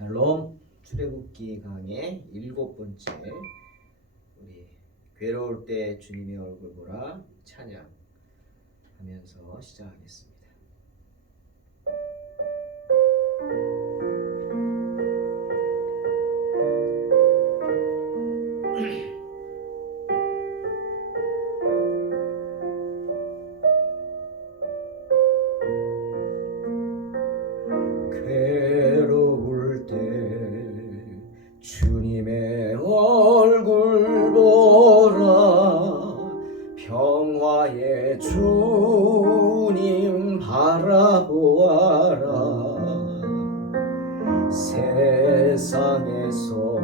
샬롬. 출애굽기 강의 7번째, 우리 괴로울 때 주님의 얼굴 보라 찬양하면서 시작하겠습니다. 괴로울 때 주님의 얼굴 보라, 평화의 주님 바라보아라. 세상에서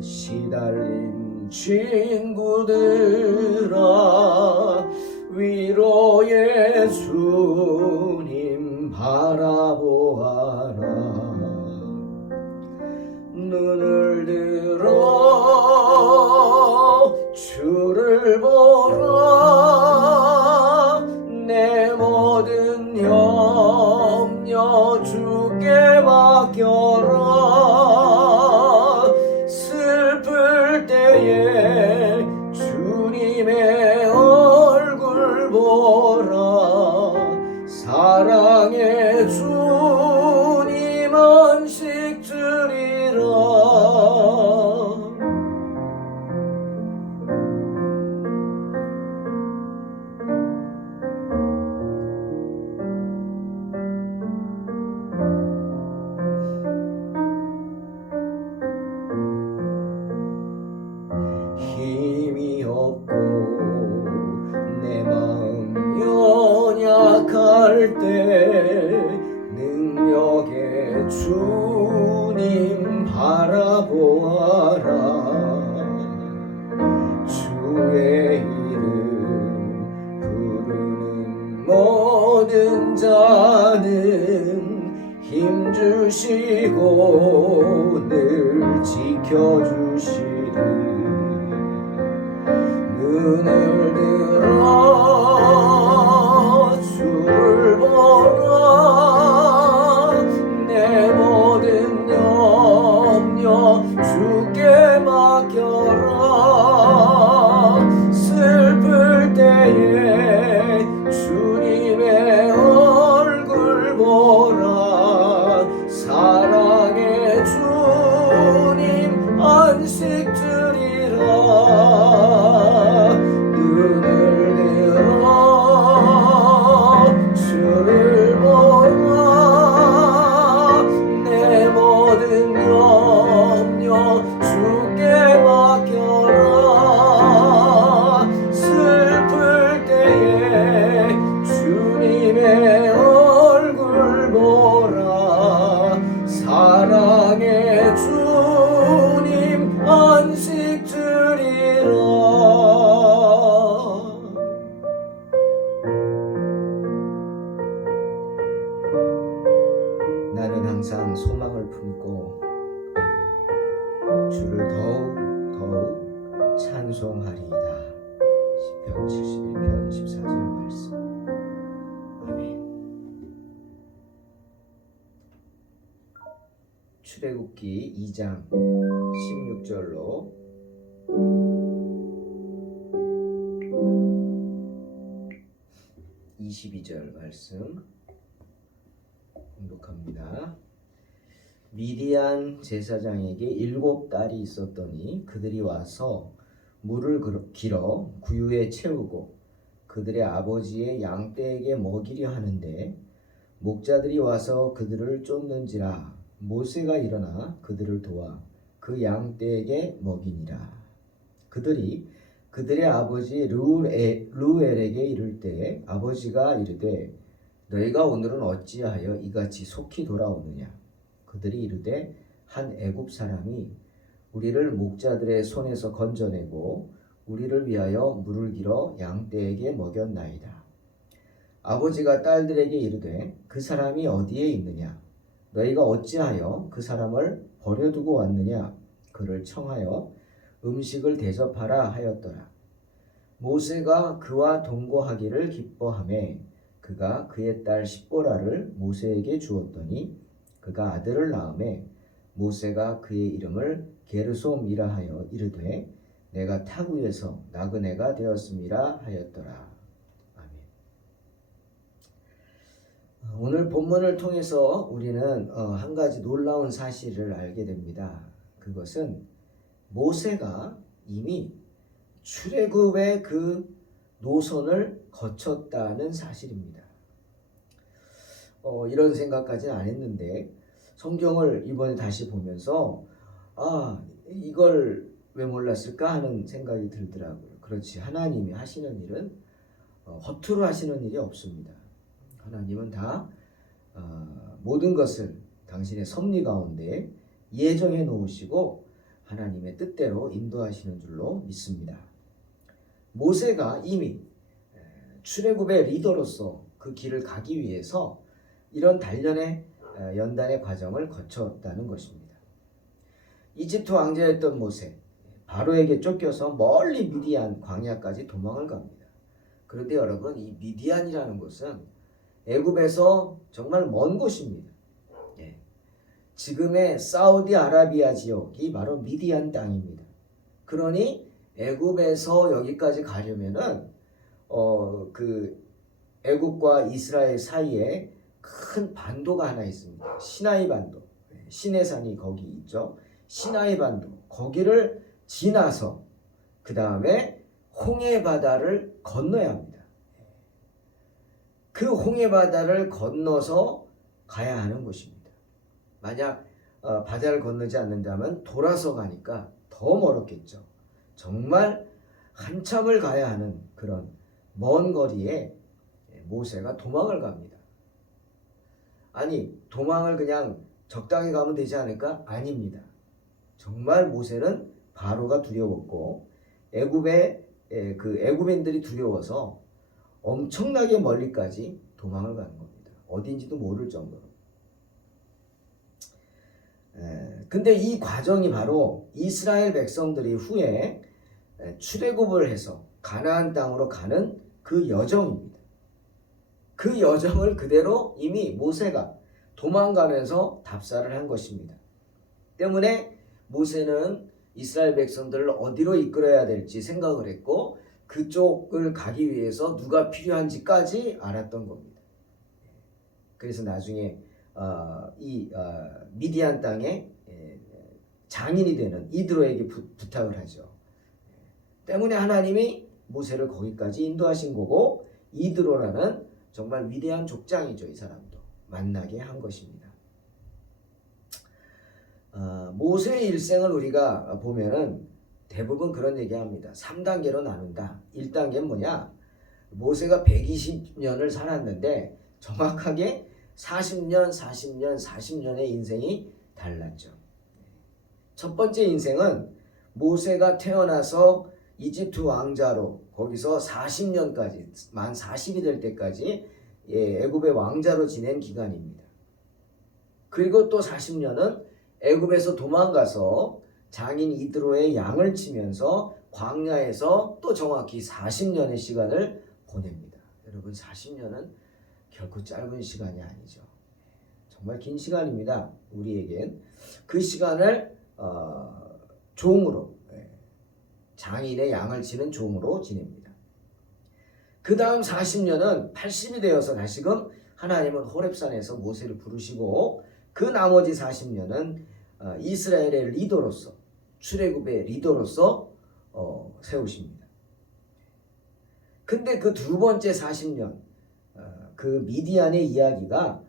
시달린 친구들아, 위로의 주님 바라보아라. 눈을 들어 주를 보라, 내 모든 염려 주께 맡겨라. 슬플 때에 주님의 얼굴 보라, 사랑의 주님 안식 주리라. 힘이 없고 내 마음 연약할 때, 능력의 주님 바라보아라. 주의 이름 부르는 모든 자는 힘주시고 늘 지켜주시리. 눈을 들어 주를 보라, 내 모든 염려 주께 맡겨라. 슬플 때에 주님의 얼굴 보라, 사랑의 주님 안식 주리라. 눈을 들어 주를 보라, 내 모든 염려 주께 맡겨라. 슬플 때에 주님의 얼굴 보라, 사랑의 주님 안식 주리라. 나는 항상 소망을 품고 주를 더욱 찬송하리이다. 시편 71편 14절 말씀. 아멘. 출애굽기 2장 16절로 22절 말씀 공독합니다. 미디안 제사장에게 7딸이 있었더니 그들이 와서 물을 길어 구유에 채우고 그들의 아버지의 양떼에게 먹이려 하는데, 목자들이 와서 그들을 쫓는지라 모세가 일어나 그들을 도와 그 양떼에게 먹이니라. 그들이 그들의 아버지 루엘에게 이를 때 아버지가 이르되, 너희가 오늘은 어찌하여 이같이 속히 돌아오느냐? 그들이 이르되, 한 애굽 사람이 우리를 목자들의 손에서 건져내고 우리를 위하여 물을 길어 양떼에게 먹였나이다. 아버지가 딸들에게 이르되, 그 사람이 어디에 있느냐? 너희가 어찌하여 그 사람을 버려두고 왔느냐? 그를 청하여 음식을 대접하라 하였더라. 모세가 그와 동거하기를 기뻐하매 그가 그의 딸 십보라를 모세에게 주었더니 그가 아들을 낳음에 모세가 그의 이름을 게르솜이라 하여 이르되 내가 탑 위에서 나그네가 되었음이라 하였더라. 아멘. 오늘 본문을 통해서 우리는 한 가지 놀라운 사실을 알게 됩니다. 그것은 모세가 이미 출애굽의 그 노선을 거쳤다는 사실입니다. 이런 생각까지는 안 했는데 성경을 이번에 다시 보면서 이걸 왜 몰랐을까 하는 생각이 들더라고요. 그렇지, 하나님이 하시는 일은 허투루 하시는 일이 없습니다. 하나님은 다 모든 것을 당신의 섭리 가운데 예정해 놓으시고 하나님의 뜻대로 인도하시는 줄로 믿습니다. 모세가 이미 출애굽의 리더로서 그 길을 가기 위해서 이런 단련의 연단의 과정을 거쳤다는 것입니다. 이집트 왕자였던 모세, 바로에게 쫓겨서 멀리 미디안 광야까지 도망을 갑니다. 그런데 여러분, 이 미디안이라는 곳은 애굽에서 정말 먼 곳입니다. 지금의 사우디아라비아 지역이 바로 미디안 땅입니다. 그러니 애굽에서 여기까지 가려면은 그 애굽과 이스라엘 사이에 큰 반도가 하나 있습니다. 시나이 반도, 시내산이 거기 있죠. 시나이 반도, 거기를 지나서 그 다음에 홍해 바다를 건너야 합니다. 그 홍해 바다를 건너서 가야 하는 곳입니다. 만약 바다를 건너지 않는다면 돌아서 가니까 더 멀었겠죠. 정말 한참을 가야 하는 그런 먼 거리에 모세가 도망을 갑니다. 아니, 도망을 그냥 적당히 가면 되지 않을까? 아닙니다. 정말 모세는 바로가 두려웠고 애굽의 그 애굽인들이 두려워서 엄청나게 멀리까지 도망을 가는 겁니다. 어딘지도 모를 정도로. 근데 이 과정이 바로 이스라엘 백성들이 후에 출애굽을 해서 가나안 땅으로 가는 그 여정입니다. 그 여정을 그대로 이미 모세가 도망가면서 답사를 한 것입니다. 때문에 모세는 이스라엘 백성들을 어디로 이끌어야 될지 생각을 했고 그쪽을 가기 위해서 누가 필요한지까지 알았던 겁니다. 그래서 나중에 미디안 땅에 장인이 되는 이드로에게 부탁을 하죠. 때문에 하나님이 모세를 거기까지 인도하신 거고 이드로라는 정말 위대한 족장이죠. 이 사람도 만나게 한 것입니다. 모세의 일생을 우리가 보면은 대부분 그런 얘기합니다. 3단계로 나눈다. 1단계는 뭐냐? 모세가 120년을 살았는데 정확하게 40년의 인생이 달랐죠. 첫 번째 인생은 모세가 태어나서 이집트 왕자로 거기서 40년까지 만 40이 될 때까지 애굽의 왕자로 지낸 기간입니다. 그리고 또 40년은 애굽에서 도망가서 장인 이드로의 양을 치면서 광야에서 또 정확히 40년의 시간을 보냅니다. 여러분, 40년은 결코 짧은 시간이 아니죠. 정말 긴 시간입니다. 우리에겐 그 시간을 종으로, 장인의 양을 치는 종으로 지냅니다. 그 다음 40년은 80이 되어서 다시금 하나님은 호렙산에서 모세를 부르시고 그 나머지 40년은 이스라엘의 리더로서, 출애굽의 리더로서 세우십니다. 근데 그 두 번째 40년, 그 미디안의 이야기가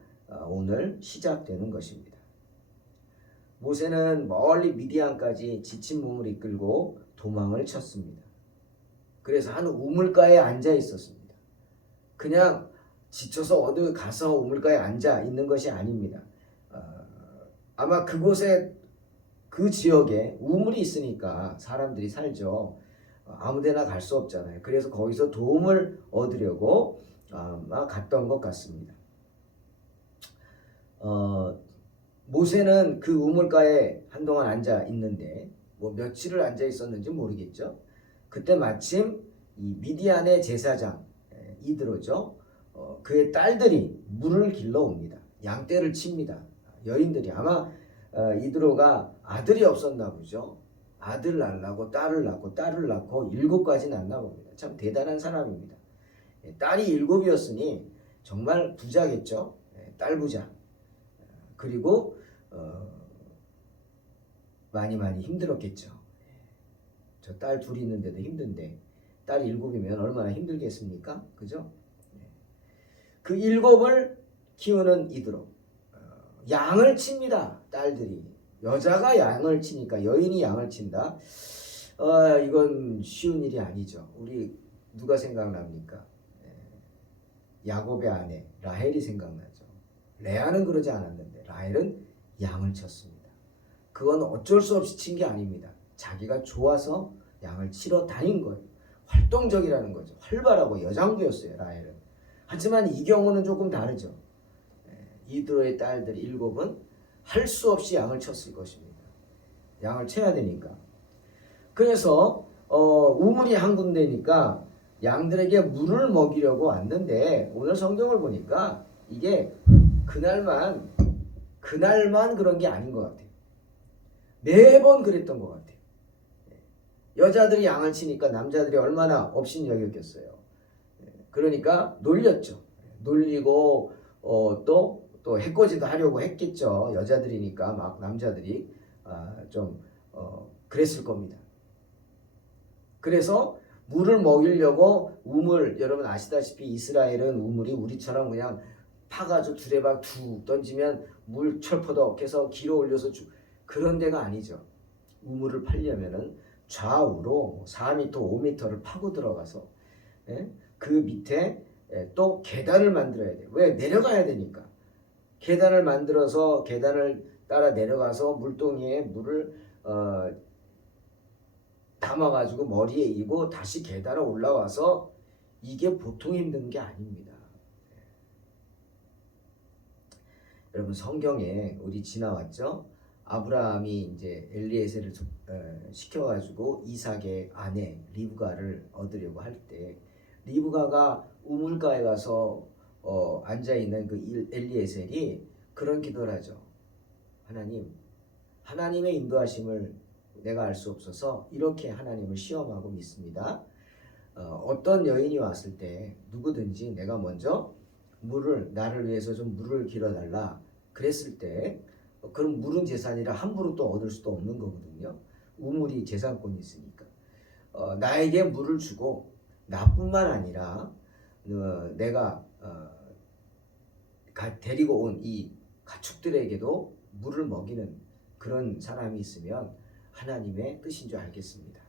오늘 시작되는 것입니다. 모세는 멀리 미디안까지 지친 몸을 이끌고 도망을 쳤습니다. 그래서 한 우물가에 앉아 있었습니다. 그냥 지쳐서 어디 가서 우물가에 앉아 있는 것이 아닙니다. 아마 그곳에 그 지역에 우물이 있으니까 사람들이 살죠. 아무데나 갈 수 없잖아요. 그래서 거기서 도움을 얻으려고 아마 갔던 것 같습니다. 모세는 그 우물가에 한동안 앉아 있는데 뭐 며칠을 앉아 있었는지 모르겠죠. 그때 마침 이 미디안의 제사장 이드로죠. 그의 딸들이 물을 길러 옵니다. 양떼를 칩니다. 여인들이 아마 이드로가 아들이 없었나 보죠. 아들 낳으려고 딸을 낳고 딸을 낳고 7가지 낳나 봅니다. 참 대단한 사람입니다. 딸이 7이었으니 정말 부자겠죠. 딸 부자. 그리고 많이 힘들었겠죠. 저 딸 둘이 있는데도 힘든데 딸이 7이면 얼마나 힘들겠습니까? 그죠? 그 7을 키우는 이드로. 양을 칩니다. 딸들이. 여자가 양을 치니까 여인이 양을 친다. 이건 쉬운 일이 아니죠. 우리 누가 생각납니까? 야곱의 아내 라헬이 생각나죠. 레아는 그러지 않았는데 라헬은 양을 쳤습니다. 그건 어쩔 수 없이 친 게 아닙니다. 자기가 좋아서 양을 치러 다닌 거예요. 활동적이라는 거죠. 활발하고 여장부였어요. 라헬은. 하지만 이 경우는 조금 다르죠. 이드로의 딸들 7은 할 수 없이 양을 쳤을 것입니다. 양을 쳐야 되니까. 그래서 우물이 한 군데니까 양들에게 물을 먹이려고 왔는데 오늘 성경을 보니까 이게 그날만 그런 게 아닌 것 같아요. 매번 그랬던 것 같아요. 여자들이 양을 치니까 남자들이 얼마나 업신여겼겠어요. 그러니까 놀렸죠. 놀리고 또 해코지도 하려고 했겠죠. 여자들이니까 막 남자들이 좀 그랬을 겁니다. 그래서 물을 먹이려고 우물, 여러분 아시다시피 이스라엘은 우물이 우리처럼 그냥 파가지고 두레박 툭 던지면 물 철포도 없게서 길어 올려서 그런 데가 아니죠. 우물을 파려면은 좌우로 4m, 5m를 파고 들어가서 그 밑에 또 계단을 만들어야 돼요. 왜? 내려가야 되니까. 계단을 만들어서 계단을 따라 내려가서 물동이에 물을 담아가지고 머리에 이고 다시 계단을 올라와서 이게 보통 힘든 게 아닙니다. 여러분 성경에 우리 지나왔죠? 아브라함이 이제 엘리에셀을 시켜가지고 이삭의 아내 리브가를 얻으려고 할 때 리브가가 우물가에 가서 앉아있는 그 엘리에셀이 그런 기도를 하죠. 하나님의 인도하심을 내가 알 수 없어서 이렇게 하나님을 시험하고 믿습니다. 어떤 여인이 왔을 때 누구든지 내가 먼저 나를 위해서 좀 물을 길어달라 그랬을 때 그럼 물은 재산이라 함부로 또 얻을 수도 없는 거거든요. 우물이 재산권이 있으니까. 나에게 물을 주고 나뿐만 아니라 내가 데리고 온 이 가축들에게도 물을 먹이는 그런 사람이 있으면 하나님의 뜻인 줄 알겠습니다.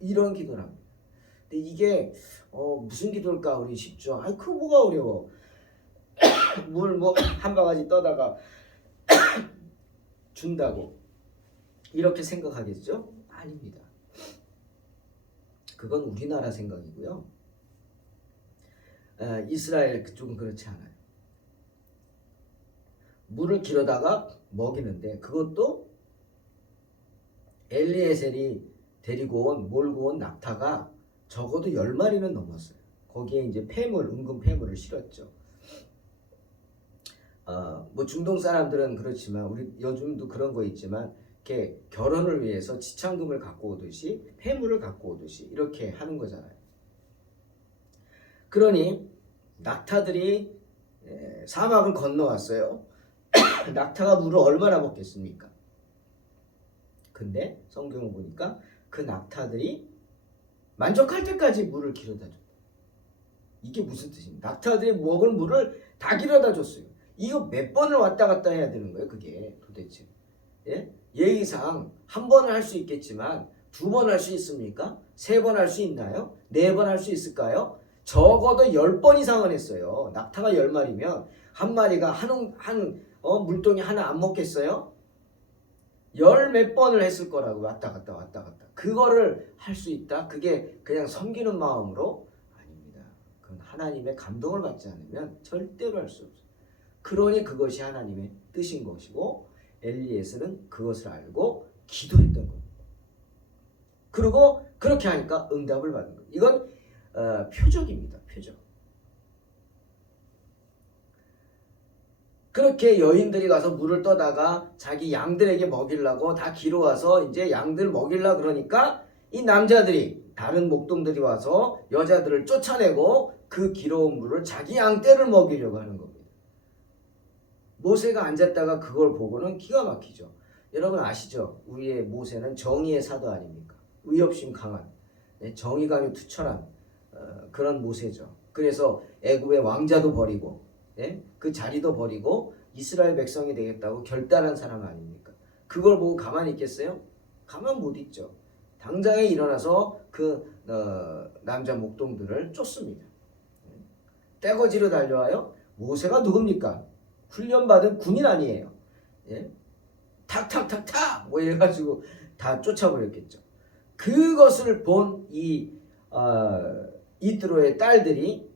이런 기도를 합니다. 근데 이게 무슨 기도일까? 우리 쉽죠. 그거 뭐가 어려워. 물 한 바가지 떠다가 준다고 이렇게 생각하겠죠? 아닙니다. 그건 우리나라 생각이고요. 이스라엘 그쪽은 그렇지 않아요. 물을 길어다가 먹이는데 그것도 엘리에셀이 몰고 온 낙타가 적어도 10마리는 넘었어요. 거기에 이제 은근 폐물을 실었죠. 중동 사람들은 그렇지만 우리 요즘도 그런 거 있지만 이렇게 결혼을 위해서 지참금을 갖고 오듯이 폐물을 갖고 오듯이 이렇게 하는 거잖아요. 그러니 낙타들이 사막을 건너왔어요. 낙타가 물을 얼마나 먹겠습니까? 근데 성경을 보니까 그 낙타들이 만족할 때까지 물을 길어다 줬다. 이게 무슨 뜻입니까? 낙타들이 먹을 물을 다 길어다 줬어요. 이거 몇 번을 왔다 갔다 해야 되는 거예요, 그게 도대체. 예의상 한 번은 할 수 있겠지만 2번 할 수 있습니까? 3번 할 수 있나요? 4번 할 수 있을까요? 적어도 10번 이상은 했어요. 낙타가 10마리면 한 마리가 물동이 하나 안 먹겠어요? 10몇 번을 했을 거라고 왔다 갔다. 그거를 할 수 있다? 그게 그냥 섬기는 마음으로? 아닙니다. 그건 하나님의 감동을 받지 않으면 절대로 할 수 없어요. 그러니 그것이 하나님의 뜻인 것이고 엘리에셀은 그것을 알고 기도했던 겁니다. 그리고 그렇게 하니까 응답을 받은 거예요. 이건 표적입니다. 표적. 그렇게 여인들이 가서 물을 떠다가 자기 양들에게 먹이려고 다 기러와서 이제 양들 먹이려 그러니까 이 남자들이 다른 목동들이 와서 여자들을 쫓아내고 그 기러온 물을 자기 양떼를 먹이려고 하는 겁니다. 모세가 앉았다가 그걸 보고는 기가 막히죠. 여러분 아시죠? 우리의 모세는 정의의 사도 아닙니까? 의협심 강한 정의감이 투철한 그런 모세죠. 그래서 애굽의 왕자도 버리고 그 자리도 버리고 이스라엘 백성이 되겠다고 결단한 사람 아닙니까? 그걸 보고 가만히 있겠어요? 가만 못 있죠. 당장에 일어나서 그 남자 목동들을 쫓습니다. 떼거지로 달려와요. 모세가 누굽니까? 훈련받은 군인 아니에요. 탁탁탁탁 뭐 이래가지고 다 쫓아버렸겠죠. 그것을 본 이드로의 딸들이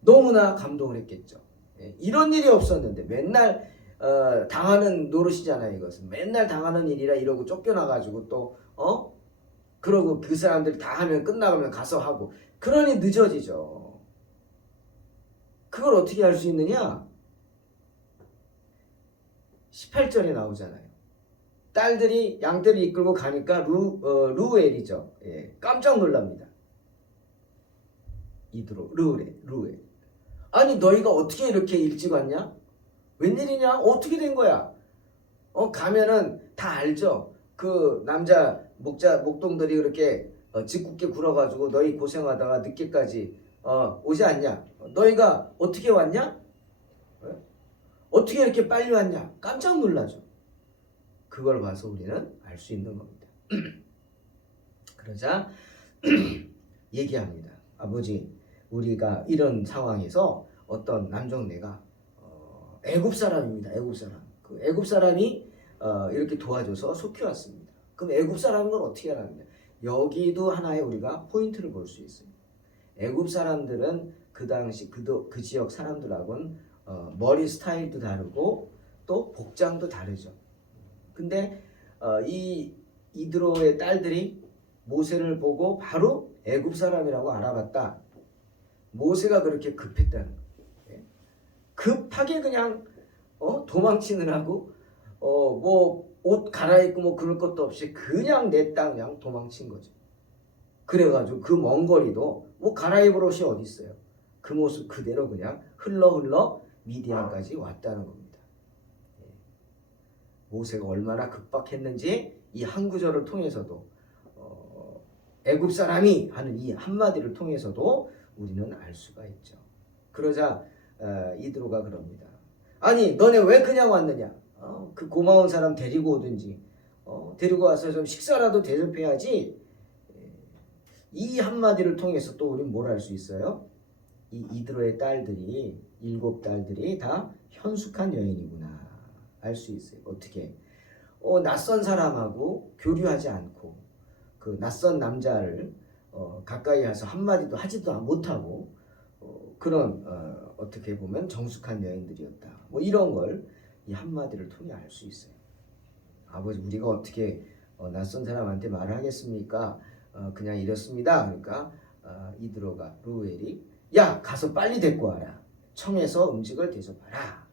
너무나 감동을 했겠죠. 이런 일이 없었는데 맨날 당하는 노릇이잖아요. 이것은 맨날 당하는 일이라 이러고 쫓겨나가지고 또 그러고 그 사람들이 다 하면 끝나가면 가서 하고 그러니 늦어지죠. 그걸 어떻게 할 수 있느냐? 18절에 나오잖아요. 딸들이 양떼를 이끌고 가니까 루엘이죠. 깜짝 놀랍니다. 이드로 루엘. 아니 너희가 어떻게 이렇게 일찍 왔냐? 웬일이냐? 어떻게 된 거야? 가면은 다 알죠. 그 남자 목동들이 그렇게 짓궂게 굴어가지고 너희 고생하다가 늦게까지 오지 않냐? 너희가 어떻게 왔냐? 어떻게 이렇게 빨리 왔냐? 깜짝 놀라죠. 그걸 봐서 우리는 알 수 있는 겁니다. 그러자 얘기합니다. 아버지, 우리가 이런 상황에서 어떤 남정네가 애굽 사람입니다. 애굽 사람. 그 애굽 사람이 이렇게 도와줘서 속혀왔습니다. 그럼 애굽 사람은 걸 어떻게 하느냐? 여기도 하나의 우리가 포인트를 볼 수 있어요. 애굽 사람들은 그 당시 그 지역 사람들하고는 머리 스타일도 다르고 또 복장도 다르죠. 근데 이드로의 딸들이 모세를 보고 바로 애굽 사람이라고 알아봤다. 모세가 그렇게 급했다는 거예요. 급하게 그냥 도망치느라고 뭐 옷 갈아입고 뭐 그럴 것도 없이 그냥 내 땅 그냥 도망친 거죠. 그래가지고 그 먼 거리도 뭐 갈아입을 옷이 어디 있어요. 그 모습 그대로 그냥 흘러 미디안까지 왔다는 겁니다. 모세가 얼마나 급박했는지 이 한 구절을 통해서도 애굽 사람이 하는 이 한마디를 통해서도 우리는 알 수가 있죠. 그러자 이드로가 그럽니다. 아니 너네 왜 그냥 왔느냐? 그 고마운 사람 데리고 오든지 데리고 와서 좀 식사라도 대접해야지. 이 한마디를 통해서 또 우리는 뭘 알 수 있어요? 이 이드로의 딸들이 7 딸들이 다 현숙한 여인이구나 알 수 있어요. 어떻게? 낯선 사람하고 교류하지 않고 그 낯선 남자를 가까이 와서 한마디도 하지도 못하고 그런 어떻게 보면 정숙한 여인들이었다. 뭐 이런 걸 이 한마디를 통해 알 수 있어요. 아버지 우리가 어떻게 낯선 사람한테 말을 하겠습니까? 그냥 이렇습니다. 그러니까 이드로가 루엘이 야 가서 빨리 데리고 와라. 청에서 음식을 대접하라.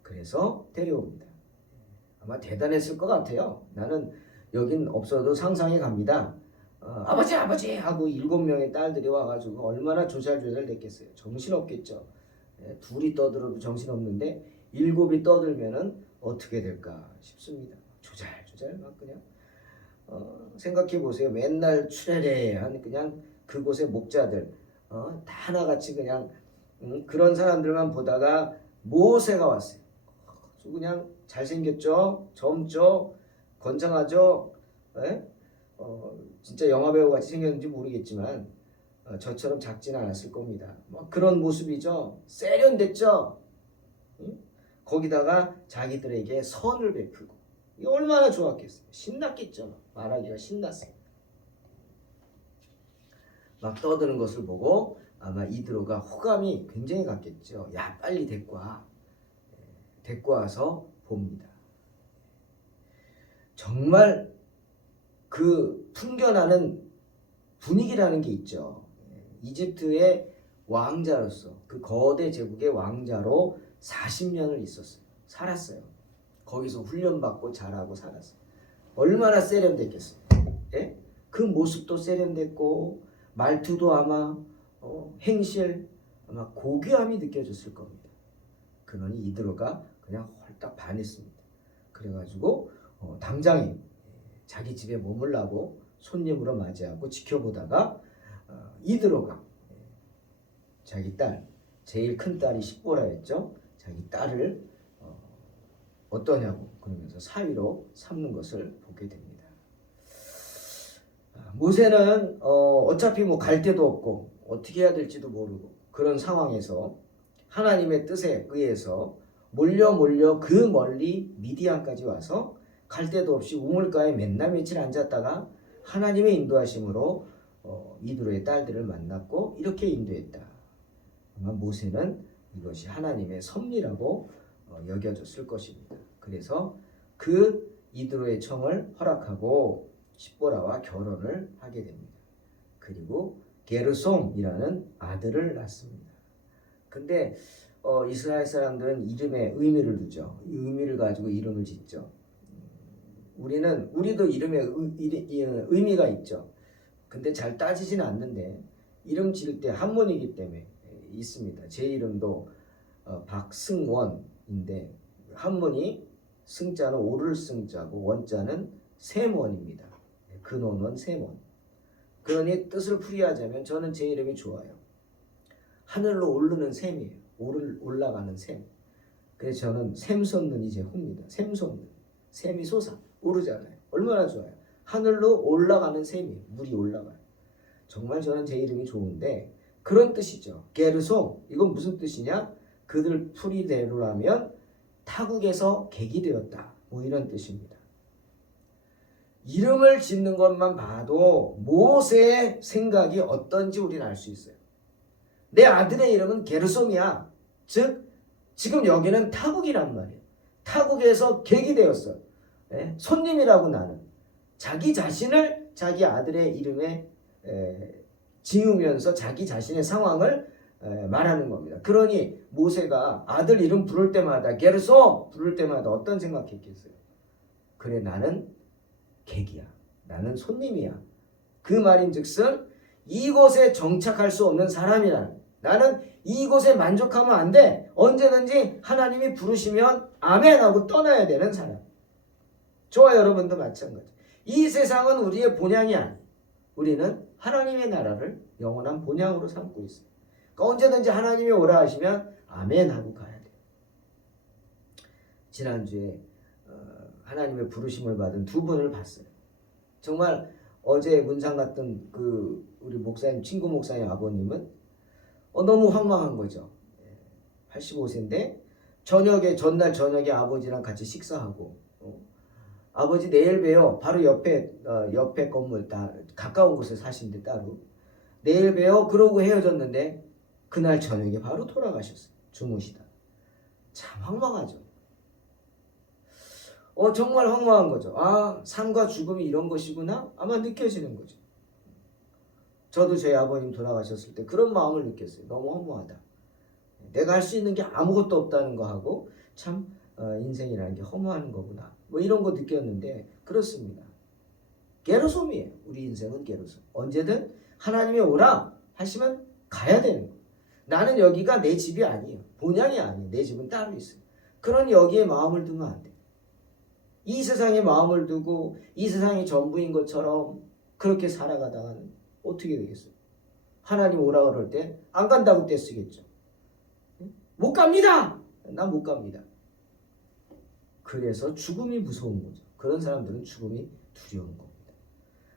그래서 데려옵니다. 아마 대단했을 것 같아요. 나는 여긴 없어도 상상해 갑니다. 아버지 하고 7명의 딸들이 와가지고 얼마나 조잘조잘 됐겠어요. 정신없겠죠. 둘이 떠들어도 정신없는데 7이 떠들면은 어떻게 될까 싶습니다. 조잘조잘 막 그냥 생각해 보세요. 맨날 추레레한 그냥 그곳의 목자들 다 하나같이 그냥 그런 사람들만 보다가 모세가 왔어요. 그냥 잘생겼죠, 젊죠, 건장하죠. 진짜 영화배우 같이 생겼는지 모르겠지만 저처럼 작지는 않았을 겁니다. 뭐 그런 모습이죠. 세련됐죠. 거기다가 자기들에게 선을 베풀고 이 얼마나 좋았겠어요. 신났겠죠. 말하기가 신났어요. 막 떠드는 것을 보고 아마 이드로가 호감이 굉장히 갔겠죠. 야 빨리 데리고 와. 데리고 와서 봅니다. 정말 그 풍겨나는 분위기라는 게 있죠. 이집트의 왕자로서 그 거대 제국의 왕자로 40년을 있었어요. 살았어요. 거기서 훈련받고 자라고 살았어요. 얼마나 세련됐겠어요. 예? 그 모습도 세련됐고 말투도 아마 행실 아마 고귀함이 느껴졌을 겁니다. 그러니 이드로가 그냥 홀딱 반했습니다. 그래가지고 당장에 자기 집에 머물라고 손님으로 맞이하고 지켜보다가 이드로가 자기 딸, 제일 큰 딸이 십보라였죠. 자기 딸을 어떠냐고 그러면서 사위로 삼는 것을 보게 됩니다. 모세는 어차피 뭐 갈 데도 없고 어떻게 해야 될지도 모르고 그런 상황에서 하나님의 뜻에 의해서 몰려 그 멀리 미디안까지 와서 갈 데도 없이 우물가에 맨날 며칠 앉았다가 하나님의 인도하심으로 이드로의 딸들을 만났고 이렇게 인도했다. 아마 모세는 이것이 하나님의 섭리라고 여겨졌을 것입니다. 그래서 그 이드로의 청을 허락하고 십보라와 결혼을 하게 됩니다. 그리고 게르솜이라는 아들을 낳습니다. 근데 이스라엘 사람들은 이름에 의미를 두죠. 이 의미를 가지고 이름을 짓죠. 우리도 이름에 의미가 있죠. 근데 잘 따지지는 않는데 이름 지을 때 한문이기 때문에 있습니다. 제 이름도 박승원인데 한문이 승자는 오를 승자고 원자는 샘원입니다. 근원원 샘원. 그러니 뜻을 풀이하자면 저는 제 이름이 좋아요. 하늘로 오르는 샘이에요. 올라가는 샘. 그래서 저는 샘 솟는이 제 호입니다. 샘 솟는. 샘이 솟아 오르잖아요. 얼마나 좋아요. 하늘로 올라가는 샘이에요. 물이 올라가요. 정말 저는 제 이름이 좋은데 그런 뜻이죠. 게르솜. 이건 무슨 뜻이냐? 그들 풀이대로라면 타국에서 객이 되었다. 뭐 이런 뜻입니다. 이름을 짓는 것만 봐도 모세의 생각이 어떤지 우리는 알 수 있어요. 내 아들의 이름은 게르솜이야. 즉 지금 여기는 타국이란 말이에요. 타국에서 객이 되었어. 예? 손님이라고 나는. 자기 자신을 자기 아들의 이름에 지으면서 자기 자신의 상황을 말하는 겁니다. 그러니 모세가 아들 이름 부를 때마다 게르솜 부를 때마다 어떤 생각했겠어요? 그래 나는 객이야. 나는 손님이야. 그 말인즉슨 이곳에 정착할 수 없는 사람이라는 나는 이곳에 만족하면 안 돼. 언제든지 하나님이 부르시면 아멘 하고 떠나야 되는 사람. 저와 여러분도 마찬가지. 이 세상은 우리의 본향이 아니에요. 우리는 하나님의 나라를 영원한 본향으로 삼고 있어요. 그러니까 언제든지 하나님이 오라 하시면 아멘 하고 가야 돼요. 지난주에 하나님의 부르심을 받은 두 분을 봤어요. 정말 어제 문상 갔던 그 우리 목사님, 친구 목사님 아버님은 너무 황망한 거죠. 85세인데 전날 저녁에 아버지랑 같이 식사하고 아버지 내일 봬요. 바로 옆에 건물 다 가까운 곳에 사시는데 따로 내일 봬요. 그러고 헤어졌는데 그날 저녁에 바로 돌아가셨어요. 주무시다. 참 황망하죠. 정말 황망한 거죠. 아, 삶과 죽음이 이런 것이구나 아마 느껴지는 거죠. 저도 저희 아버님 돌아가셨을 때 그런 마음을 느꼈어요. 너무 허무하다. 내가 할 수 있는 게 아무것도 없다는 거 하고 참 인생이라는 게 허무한 거구나. 뭐 이런 거 느꼈는데 그렇습니다. 게르솜이에요. 우리 인생은 게르솜. 언제든 하나님이 오라 하시면 가야 되는 거예요. 나는 여기가 내 집이 아니에요. 본향이 아니에요. 내 집은 따로 있어요. 그러니 여기에 마음을 두면 안 돼요. 이 세상에 마음을 두고 이 세상이 전부인 것처럼 그렇게 살아가다가는 어떻게 되겠어요? 하나님 오라 그럴 때 안 간다고 떼쓰겠죠. 못 갑니다. 난 못 갑니다. 그래서 죽음이 무서운 거죠. 그런 사람들은 죽음이 두려운 겁니다.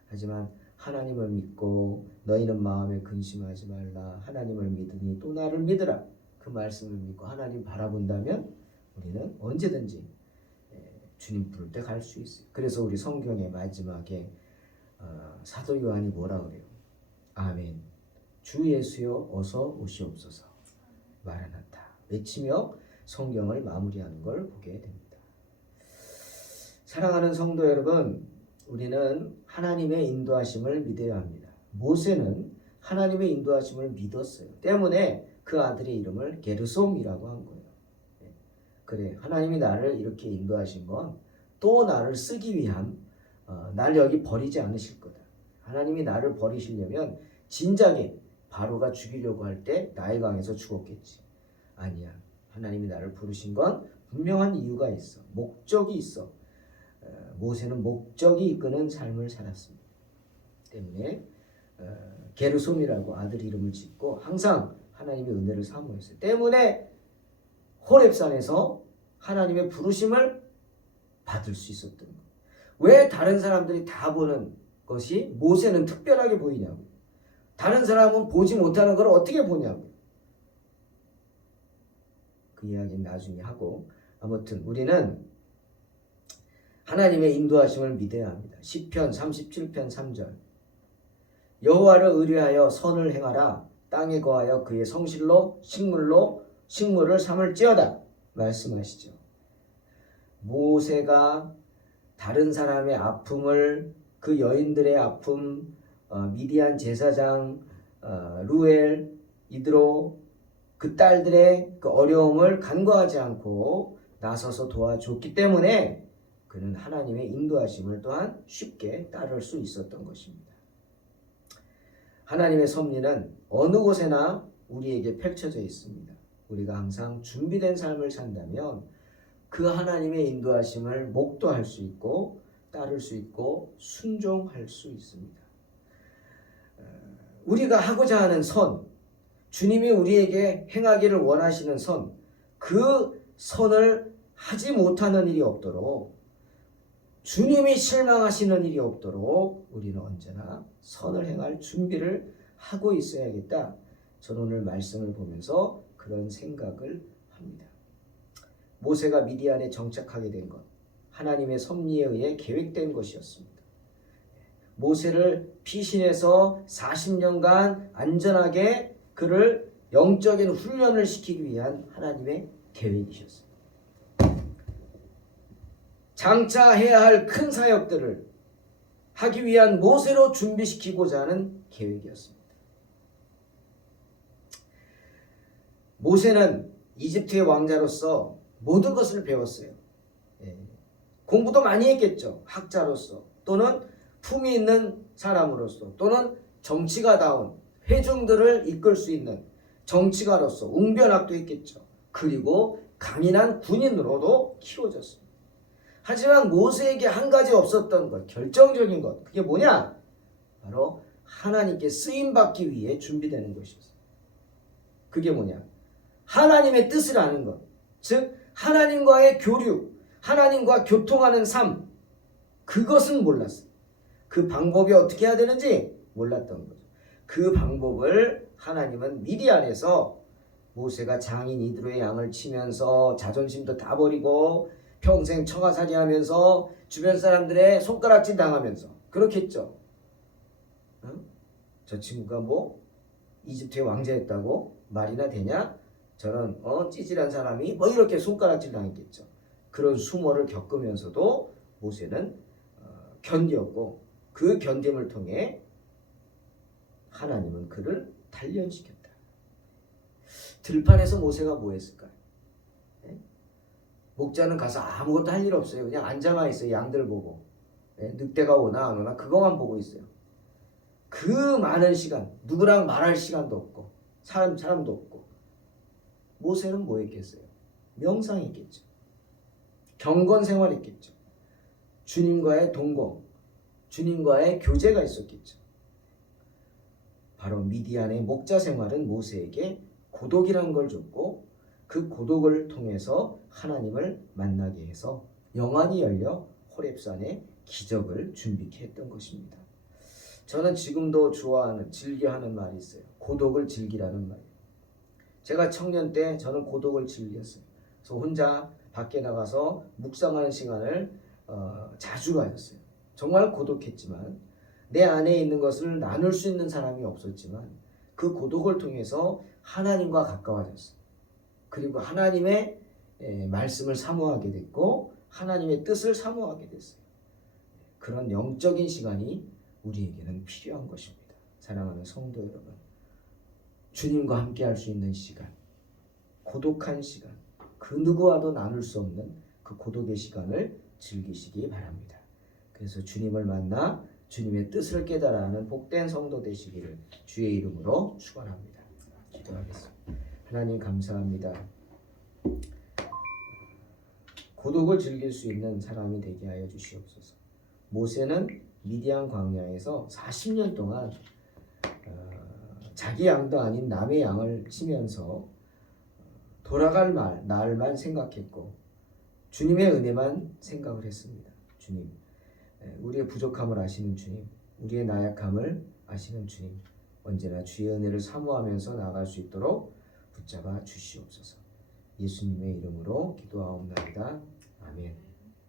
하지만 하나님을 믿고 너희는 마음에 근심하지 말라. 하나님을 믿으니 또 나를 믿으라. 그 말씀을 믿고 하나님 바라본다면 우리는 언제든지 주님 부를 때 갈 수 있어요. 그래서 우리 성경의 마지막에 사도 요한이 뭐라 그래요? 아멘. 주 예수여 어서 오시옵소서. 마라나타 외치며 성경을 마무리하는 걸 보게 됩니다. 사랑하는 성도 여러분, 우리는 하나님의 인도하심을 믿어야 합니다. 모세는 하나님의 인도하심을 믿었어요. 때문에 그 아들의 이름을 게르솜이라고 한 거예요. 그래, 하나님이 나를 이렇게 인도하신 건 또 나를 쓰기 위한 날 여기 버리지 않으실 거다. 하나님이 나를 버리시려면 진작에 바로가 죽이려고 할 때 나에 강해서 죽었겠지. 아니야. 하나님이 나를 부르신 건 분명한 이유가 있어. 목적이 있어. 모세는 목적이 이끄는 삶을 살았습니다. 때문에 게르솜이라고 아들 이름을 짓고 항상 하나님의 은혜를 사모했어요. 때문에 호렙산에서 하나님의 부르심을 받을 수 있었던 거예요. 왜 다른 사람들이 다 보는 것이 모세는 특별하게 보이냐고. 다른 사람은 보지 못하는 걸 어떻게 보냐고. 그 이야기는 나중에 하고, 아무튼 우리는 하나님의 인도하심을 믿어야 합니다. 시편 37편 3절. 여호와를 의뢰하여 선을 행하라. 땅에 거하여 그의 성실로 식물을 삼을지어다 말씀하시죠. 모세가 다른 사람의 아픔을, 그 여인들의 아픔, 미디안 제사장 루엘, 이드로, 그 딸들의 그 어려움을 간과하지 않고 나서서 도와줬기 때문에 그는 하나님의 인도하심을 또한 쉽게 따를 수 있었던 것입니다. 하나님의 섭리는 어느 곳에나 우리에게 펼쳐져 있습니다. 우리가 항상 준비된 삶을 산다면 그 하나님의 인도하심을 목도할 수 있고 따를 수 있고 순종할 수 있습니다. 우리가 하고자 하는 선, 주님이 우리에게 행하기를 원하시는 선, 그 선을 하지 못하는 일이 없도록, 주님이 실망하시는 일이 없도록 우리는 언제나 선을 행할 준비를 하고 있어야겠다. 저는 오늘 말씀을 보면서 그런 생각을 합니다. 모세가 미디안에 정착하게 된 것, 하나님의 섭리에 의해 계획된 것이었습니다. 모세를 피신해서 40년간 안전하게 그를 영적인 훈련을 시키기 위한 하나님의 계획이셨습니다. 장차 해야 할 큰 사역들을 하기 위한 모세로 준비시키고자 하는 계획이었습니다. 모세는 이집트의 왕자로서 모든 것을 배웠어요. 공부도 많이 했겠죠. 학자로서, 또는 품이 있는 사람으로서, 또는 정치가다운 회중들을 이끌 수 있는 정치가로서 웅변학도 했겠죠. 그리고 강인한 군인으로도 키워졌습니다. 하지만 모세에게 한 가지 없었던 것, 결정적인 것, 그게 뭐냐? 바로 하나님께 쓰임받기 위해 준비되는 것이었어요. 그게 뭐냐? 하나님의 뜻을 아는 것, 즉 하나님과의 교류, 하나님과 교통하는 삶, 그것은 몰랐어요. 그 방법이 어떻게 해야 되는지 몰랐던 거죠. 그 방법을 하나님은 미디안에서 모세가 장인 이드로의 양을 치면서 자존심도 다 버리고 평생 처가살이 하면서 주변 사람들의 손가락질 당하면서 그렇겠죠. 저 친구가 뭐 이집트의 왕자였다고 말이나 되냐? 저런 찌질한 사람이 뭐 이렇게 손가락질 당했겠죠. 그런 수모를 겪으면서도 모세는 견뎠고 그 견딤을 통해 하나님은 그를 단련시켰다. 들판에서 모세가 뭐 했을까요? 목자는 가서 아무것도 할 일 없어요. 그냥 앉아만 있어요. 양들 보고. 늑대가 오나 안 오나 그거만 보고 있어요. 그 많은 시간, 누구랑 말할 시간도 없고 사람도 없고. 모세는 뭐 했겠어요? 명상했겠죠. 경건 생활했겠죠. 주님과의 동거, 주님과의 교제가 있었겠죠. 바로 미디안의 목자 생활은 모세에게 고독이라는 걸 줬고 그 고독을 통해서 하나님을 만나게 해서 영안이 열려 호렙산에 기적을 준비케 했던 것입니다. 저는 지금도 좋아하는, 즐겨하는 말이 있어요. 고독을 즐기라는 말이에요. 제가 청년 때 저는 고독을 즐겼어요. 그래서 혼자 밖에 나가서 묵상하는 시간을 자주 가졌어요. 정말 고독했지만 내 안에 있는 것을 나눌 수 있는 사람이 없었지만 그 고독을 통해서 하나님과 가까워졌어요. 그리고 하나님의 말씀을 사모하게 됐고 하나님의 뜻을 사모하게 됐어요. 그런 영적인 시간이 우리에게는 필요한 것입니다. 사랑하는 성도 여러분, 주님과 함께 할 수 있는 시간, 고독한 시간, 그 누구와도 나눌 수 없는 그 고독의 시간을 즐기시기 바랍니다. 그래서 주님을 만나 주님의 뜻을 깨달아 하는 복된 성도 되시기를 주의 이름으로 축원합니다. 기도하겠습니다. 하나님 감사합니다. 고독을 즐길 수 있는 사람이 되게 하여 주시옵소서. 모세는 미디안 광야에서 40년 동안 자기 양도 아닌 남의 양을 치면서 돌아갈 날만 생각했고 주님의 은혜만 생각을 했습니다. 주님, 우리의 부족함을 아시는 주님, 우리의 나약함을 아시는 주님, 언제나 주의 은혜를 사모하면서 나아갈 수 있도록 붙잡아 주시옵소서. 예수님의 이름으로 기도하옵나이다. 아멘.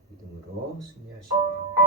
믿음으로 승리하시기 바랍니다.